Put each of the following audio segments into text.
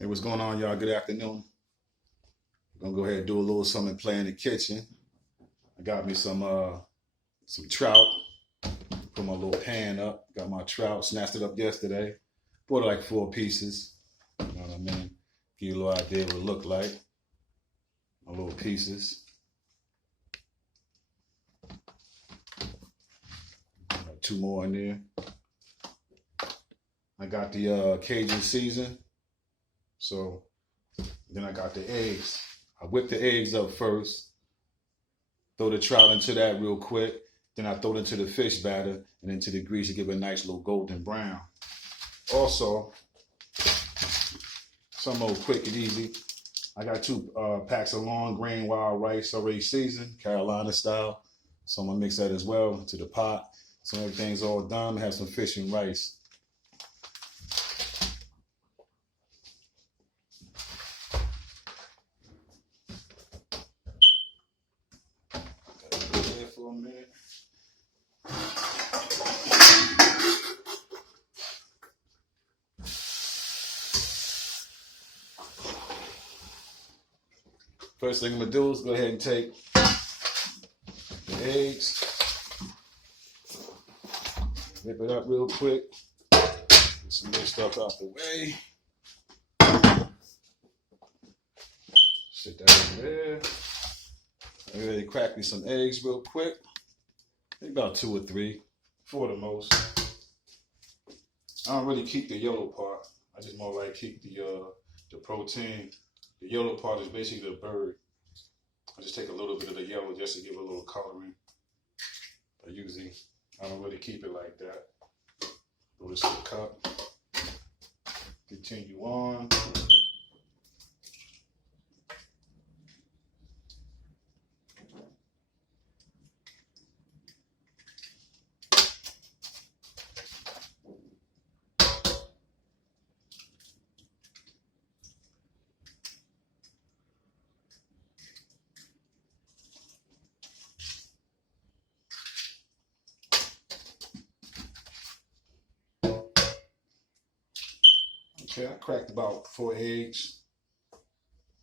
Hey, what's going on, y'all? Good afternoon. I'm gonna go ahead and do a little something, play in the kitchen. I got me some trout. Put my little pan up. Got my trout. Snatched it up yesterday. Bought it like 4 pieces. You know what I mean? Give you a little idea what it looked like. My little pieces. Got 2 more in there. I got the Cajun season. So then I got the eggs. I whip the eggs up first. Throw the trout into that real quick. Then I throw it into the fish batter and into the grease to give it a nice little golden brown. Also, some old quick and easy. I got 2 packs of long grain wild rice already seasoned, Carolina style. So I'm gonna mix that as well to the pot. So everything's all done. I have some fish and rice. For a minute. First thing I'm gonna do is go ahead and take the eggs, whip it up real quick, get some more stuff out the way. Sit that over there. I'm ready to crack me some eggs real quick. Maybe about 2 or 3, for the most. I don't really keep the yellow part. I just more like keep the protein. The yellow part is basically the bird. I just take a little bit of the yellow just to give it a little coloring. But usually, I don't really keep it like that. Throw this in the cup. Continue on. Okay, I cracked about 4 eggs.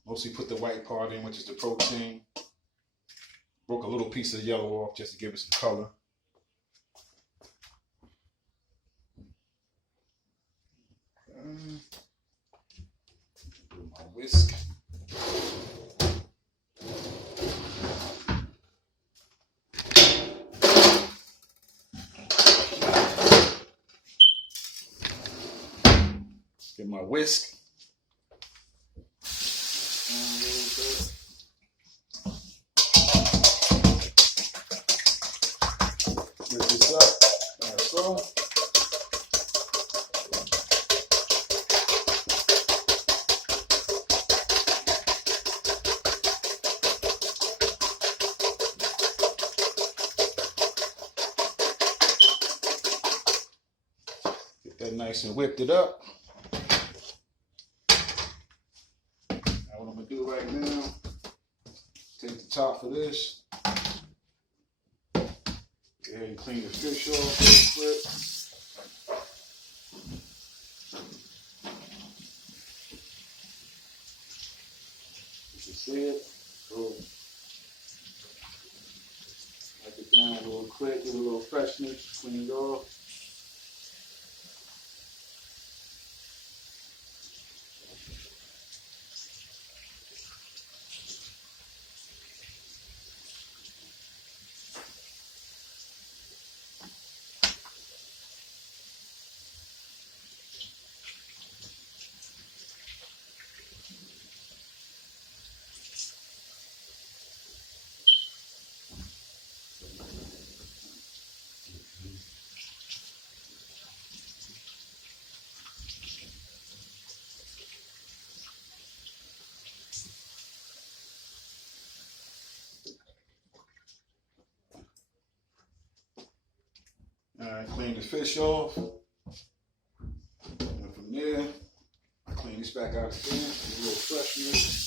Mostly put the white part in, which is the protein. Broke a little piece of yellow off just to give it some color. Do my whisk. Get my whisk. Whisk this up, like so. Get that nice and whipped it up. What I'm gonna do right now, take the top of this, go ahead and clean the fish off real quick. You can see it. So, wipe it down a little quick, give it a little freshness, clean it off. All right, clean the fish off. And from there, I clean this back out again, a little freshness.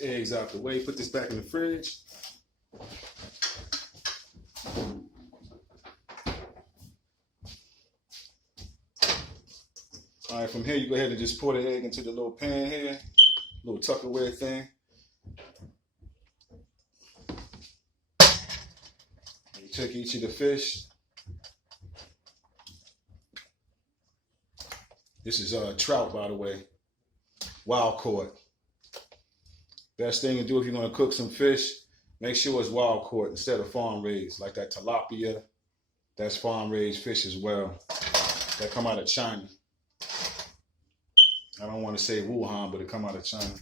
eggs out the way. Put this back in the fridge. All right, from here you go ahead and just pour the egg into the little pan here, little Tupperware thing. You take each of the fish. This is trout, by the way, wild caught. Best thing to do if you're gonna cook some fish, make sure it's wild caught instead of farm raised, like that tilapia. That's farm raised fish as well. That come out of China. I don't want to say Wuhan, but it come out of China.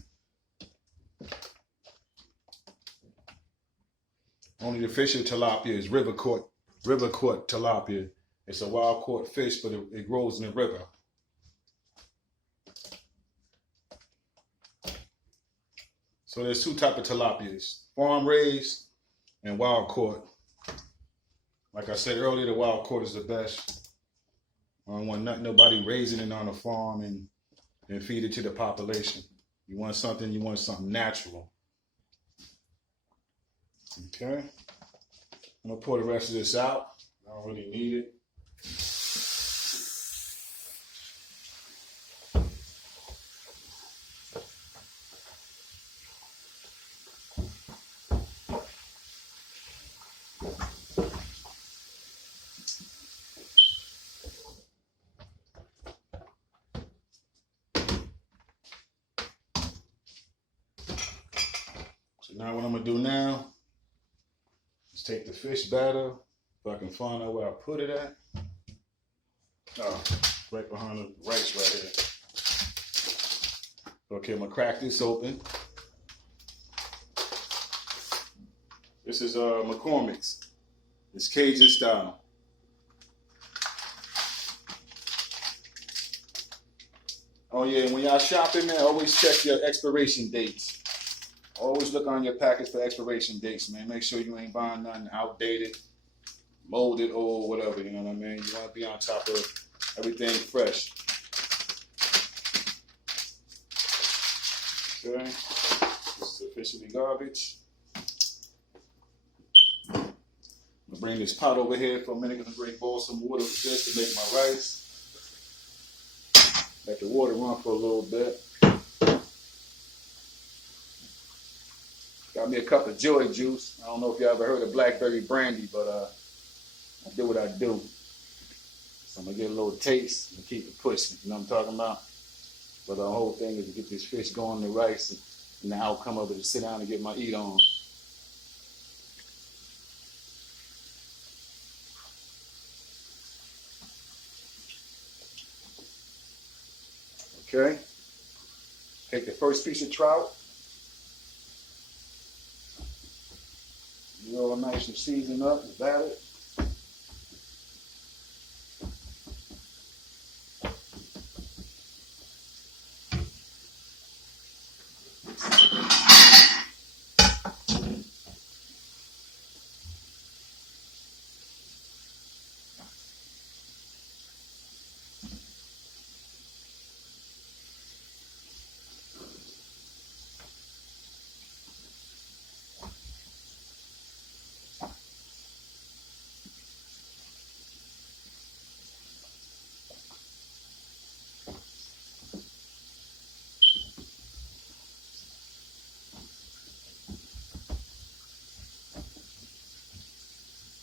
Only the fish of tilapia is river caught tilapia. It's a wild caught fish, but it grows in the river. So there's two types of tilapias, farm raised and wild caught. Like I said earlier, the wild caught is the best. I don't want nobody raising it on a farm and feed it to the population. You want something natural. Okay. I'm gonna pour the rest of this out. I don't really need it. So now what I'm gonna do now is take the fish batter, if I can find out where I put it at. Oh, right behind the rice right here. Okay, I'm gonna crack this open. This is McCormick's. It's Cajun style. Oh yeah, when y'all shopping, man, always check your expiration dates. Always look on your package for expiration dates, man. Make sure you ain't buying nothing outdated, molded, old, whatever, you know what I mean? You want to be on top of everything fresh. Okay, this is officially garbage. I'm gonna bring this pot over here for a minute. I'm gonna boil some water with this to make my rice. Let the water run for a little bit. Got me a cup of joy juice. I don't know if you ever heard of blackberry brandy, but I do what I do. So I'm gonna get a little taste and keep it pushing. You know what I'm talking about? But the whole thing is to get this fish going, the rice, and the outcome of it is sit down and get my eat on. Okay. Take the first piece of trout. All nice and seasoned up and battered.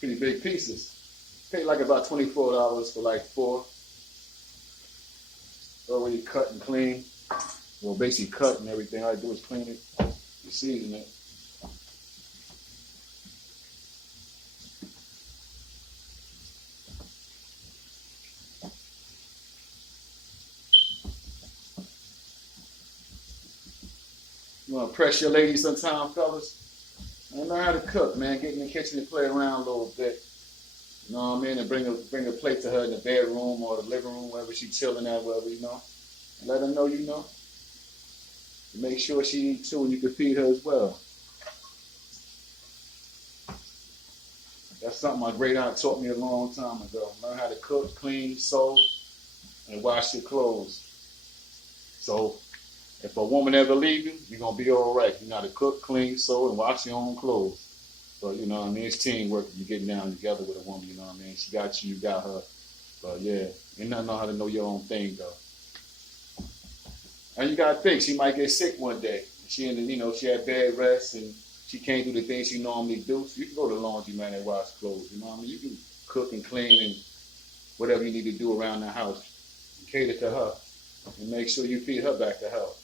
Pretty big pieces. Paid like about $24 for like 4. Already cut and clean. Well, basically cut and everything. All I do is clean it and season it. You want to press your lady sometime, fellas? And learn how to cook, man. Get in the kitchen and play around a little bit. You know what I mean? And bring a plate to her in the bedroom or the living room, wherever she's chilling at, wherever, you know. And let her know you know. And make sure she eats too and you can feed her as well. That's something my great aunt taught me a long time ago. Learn how to cook, clean, sew, and wash your clothes. So If a woman ever leave you, you're gonna be all right. You gotta cook, clean, sew, and wash your own clothes. So you know what I mean, it's teamwork. You getting down together with a woman, you know what I mean? She got you, you got her. But yeah, ain't nothing know how to know your own thing though. And you gotta think, she might get sick one day. She in the, you know, she had bad rest and she can't do the things she normally do. So you can go to the laundromat and wash clothes. You know what I mean? You can cook and clean and whatever you need to do around the house. And cater to her and make sure you feed her back to health.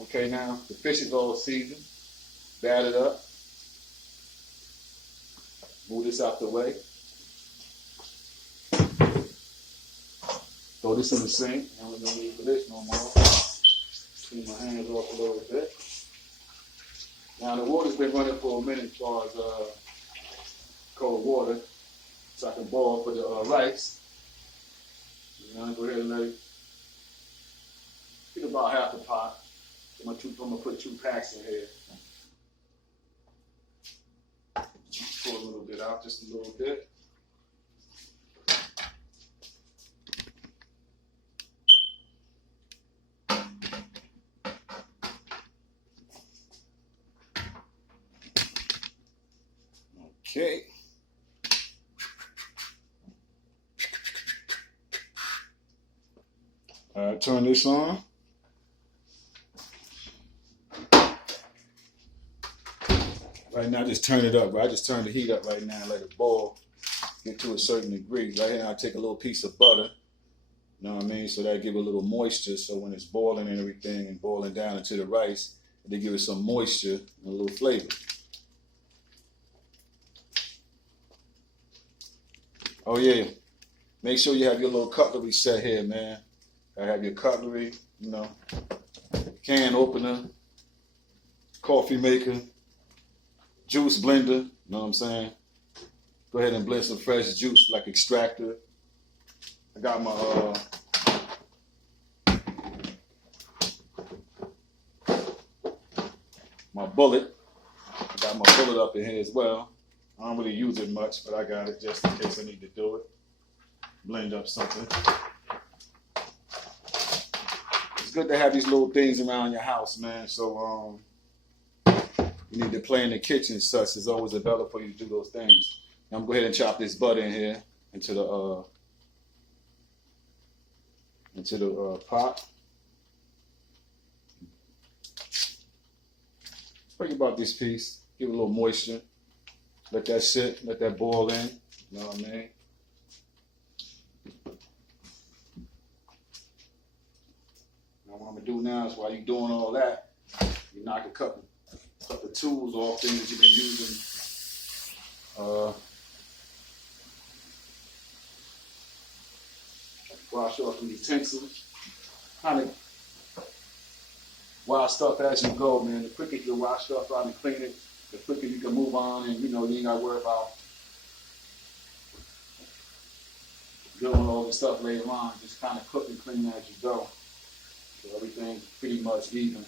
Okay, now the fish is all seasoned, battered up. Move this out the way. Throw this in the sink. I don't need for this no more. Clean my hands off a little bit. Now the water's been running for a minute as far as cold water, so I can boil for the rice. And I'm gonna go ahead and let it get about half a pot. I'm gonna put 2 packs in here. Pour a little bit out, just a little bit. Okay. All right, turn this on. Right now, just turn it up. Right? I just turn the heat up right now and let it boil, get to a certain degree. Right here, I take a little piece of butter. You know what I mean? So that give it a little moisture. So when it's boiling and everything and boiling down into the rice, they give it some moisture and a little flavor. Oh yeah, make sure you have your little cutlery set here, man. Gotta have your cutlery, you know, can opener, coffee maker, juice blender, you know what I'm saying? Go ahead and blend some fresh juice like extractor. I got my bullet. I got my bullet up in here as well. I don't really use it much, but I got it just in case I need to do it. Blend up something. It's good to have these little things around your house, man. So you need to play in the kitchen and such. It's always available for you to do those things. Now I'm going to go ahead and chop this butter in here into the pot. Think about this piece. Give it a little moisture. Let that sit. Let that boil in. You know what I mean? Now what I'm going to do now is while you're doing all that, you knock a couple of tools off, things that you've been using. Wash off the utensils. Kind of wash stuff as you go, man. The quicker you wash stuff out and clean it, the quicker you can move on, and you know you ain't got to worry about doing all the stuff later on. Just kind of cook and clean as you go. So everything's pretty much even.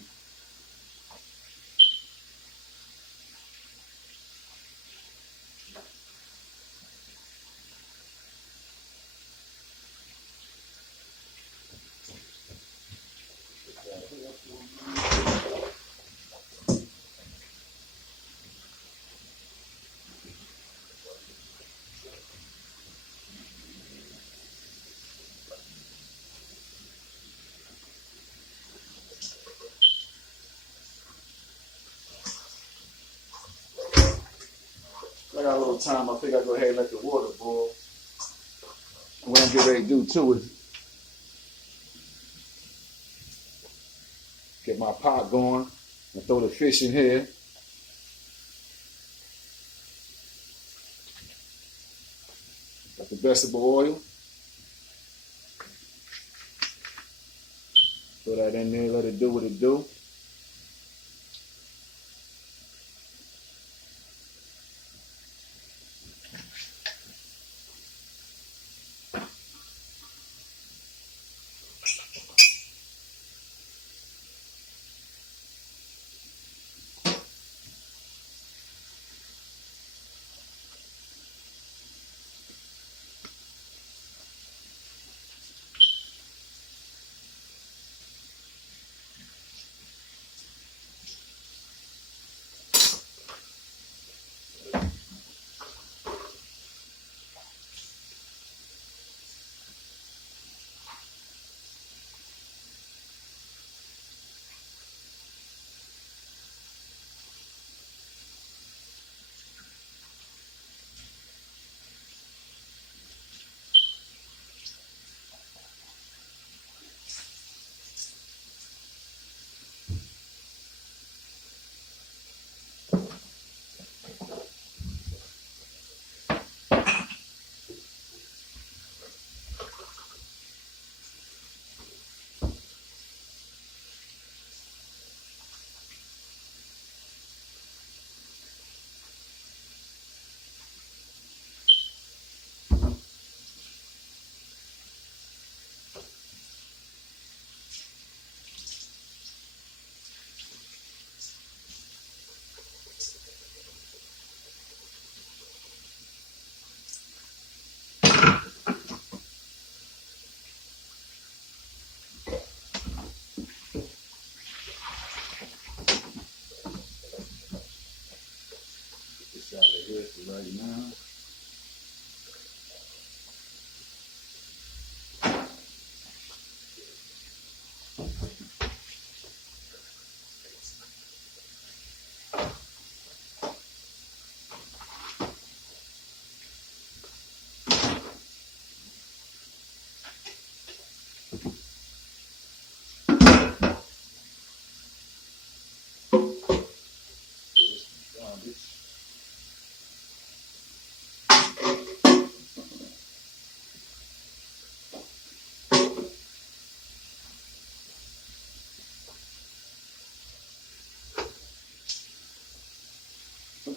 I got a little time. I think I'll go ahead and let the water boil. And what I'm getting ready to do too is get my pot going and throw the fish in here. Got the vegetable oil. Throw that in there, let it do what it do.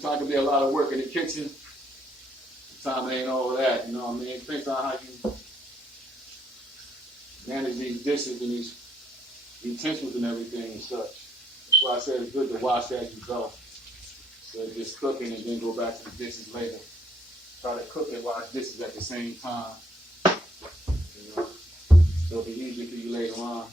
Sometimes it can be a lot of work in the kitchen. Sometimes it ain't all of that, you know what I mean? It depends on how you manage these dishes and these utensils and everything and such. That's why I said it's good to wash as you go. So just cooking and then go back to the dishes later. Try to cook and wash dishes at the same time. You know? So it'll be easier for you later on.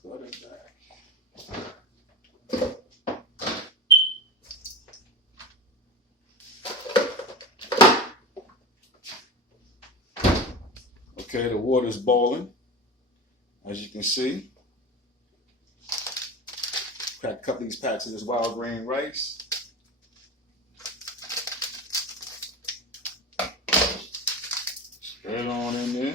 Put it back. Okay, the water's boiling, as you can see. Crack a couple of these packs of this wild grain rice. Stir it on in there.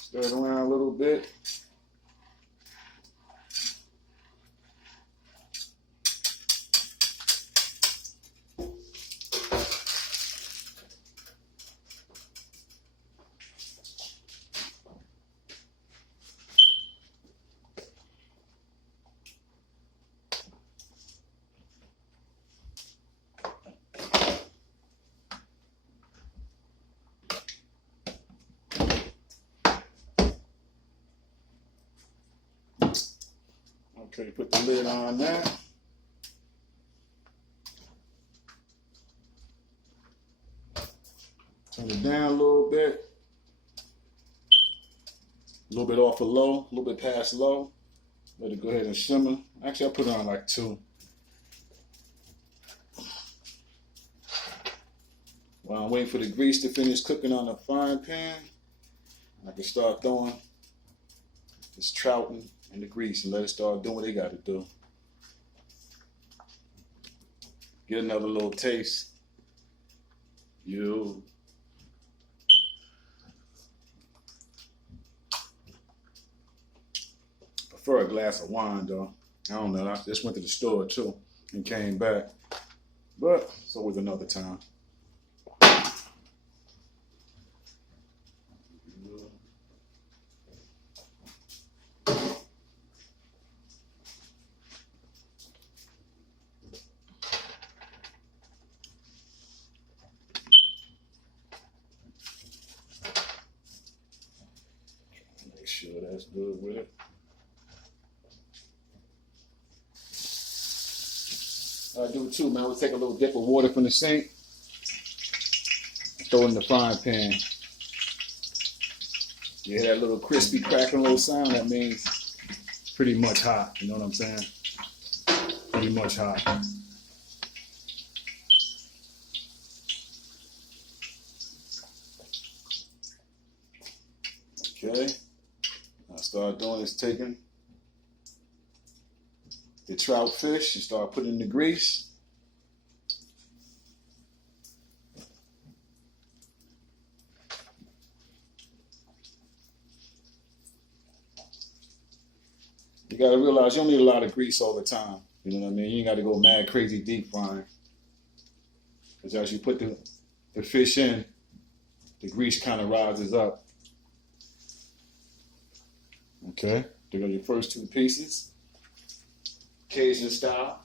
Stir it around a little bit. Okay, put the lid on that. Turn it down a little bit. A little bit off of low, a little bit past low. Let it go ahead and simmer. Actually, I'll put it on like 2. While I'm waiting for the grease to finish cooking on the frying pan, I can start throwing this trout in the grease and let it start doing what they got to do. Get another little taste. You. Prefer a glass of wine though. I don't know. I just went to the store too and came back. But it's always another time. Make sure that's good with it. I do too, man. We'll take a little dip of water from the sink, throw it in the frying pan. You hear that little crispy crackling little sound? That means pretty much hot. You know what I'm saying? Pretty much hot. Okay. I start doing is taking the trout fish and start putting in the grease. You gotta realize you don't need a lot of grease all the time. You know what I mean? You ain't gotta go mad crazy deep frying. Because as you put the fish in, the grease kind of rises up. Okay, there go your first 2 pieces. Cajun style.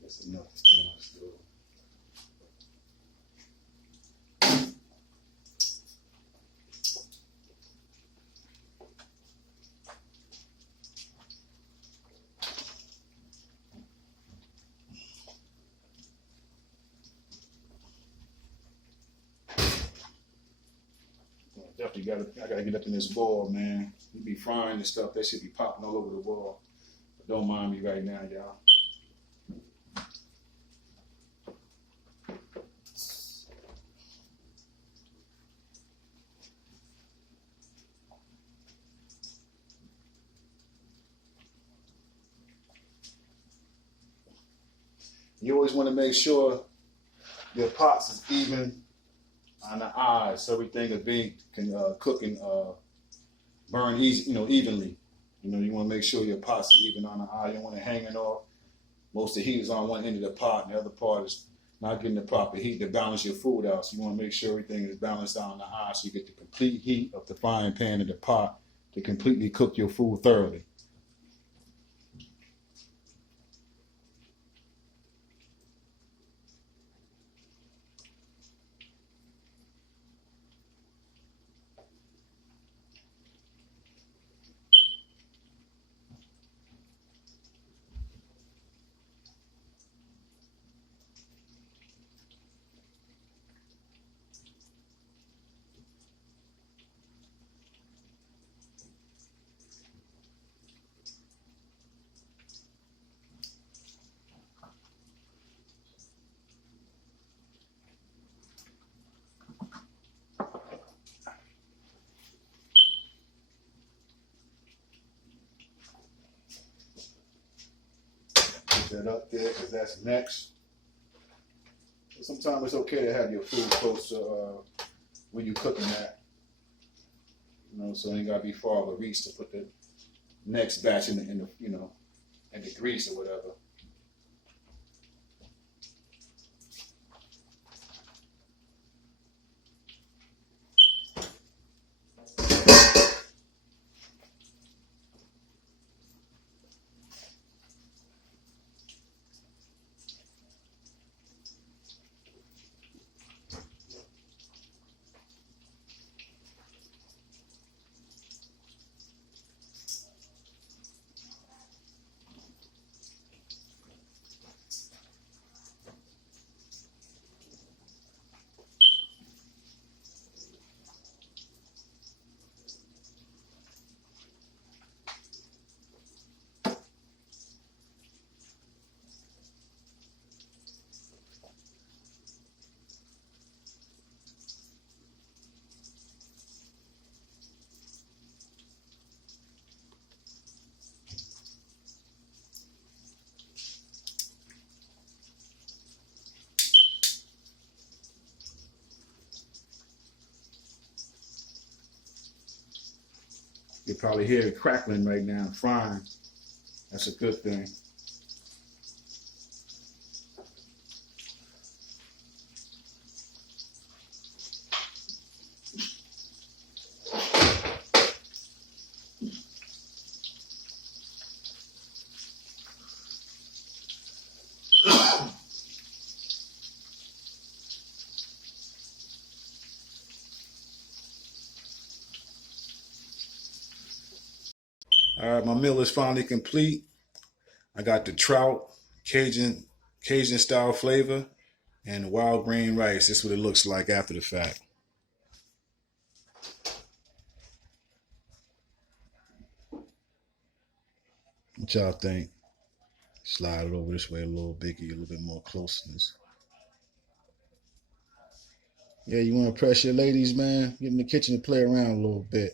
That's enough stainless steel. I gotta get up in this wall, man. You be frying and stuff. That should be popping all over the wall. But don't mind me right now, y'all. You always want to make sure your pots is even on the eyes, so everything can cook and burn easy, evenly. You want to make sure your pots are even on the eye. You don't want it hanging off. Most of the heat is on one end of the pot, and the other part is not getting the proper heat to balance your food out. So you want to make sure everything is balanced out on the eye, so you get the complete heat of the frying pan and the pot to completely cook your food thoroughly. Put that up there because that's next. Sometimes it's okay to have your food close to where you're cooking at. So you ain't gotta be far of a reach to put the next batch in the grease or whatever. You probably hear it crackling right now, frying. That's a good thing. All right, my meal is finally complete. I got the trout, Cajun style flavor, and the wild grain rice. This is what it looks like after the fact. What y'all think? Slide it over this way a little bit, get you a little bit more closeness. Yeah, you want to press your ladies, man? Get in the kitchen and play around a little bit.